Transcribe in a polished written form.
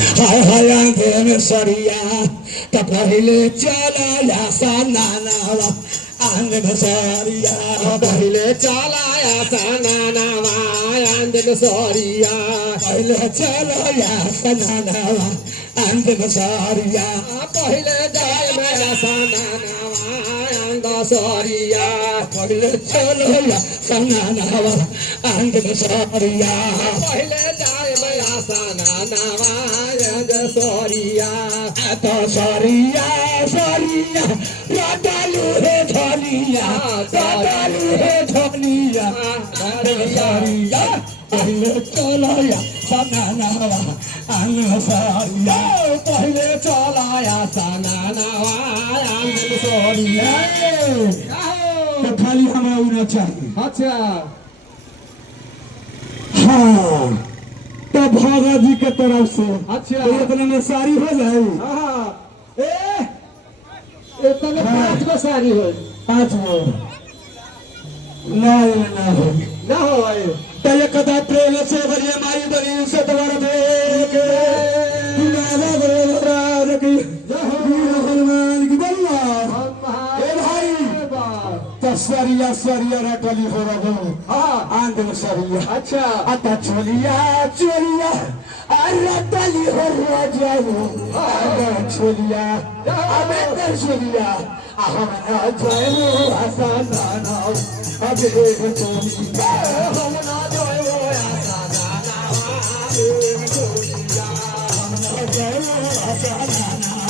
हाय हाय आंधे सरिया तो पहले चलाया सनानावा आंधे सरिया पहिले चलाया सनानावा आंधे सरिया पहले चलाया सनानावा आंधे सरिया पहिले जाय माया सनानावा आंधे सरिया पहले चलाया सनानावा आंधे सरिया पहिले जाय माया सनानावा आंधे सरिया तो सरिया सरिया रटालू हे धनिया रटालू हे धनिया सरिया पहले चलाया सनानावा आंधे सरिया पहिले चलाया सनानावा आंधे सरिया तो खाली हमें उन्हें चाहिए अच्छा हाँ तो भागा जी के तरफ से अच्छा तो इतने में सारी हो जाए हाँ इतने पाँच को सारी हो 5 गो नहीं ना हो ना हो तो ये कदा प्रेम से भरिए मारी बनी से तुम्हारा देख नारा गोराज की हनुमान की बल्ला ए भाई तो सरिया सरिया रटली हो रहो हाँ आंध में सरिया अच्छा आता चोलिया चोलिया रटली हो जाओ चोलिया अबे तो चोलिया हम ना जाओ आसाना अबे चोलिया हम ना जाओ आसाना चोलिया हम ना जाओ आसाना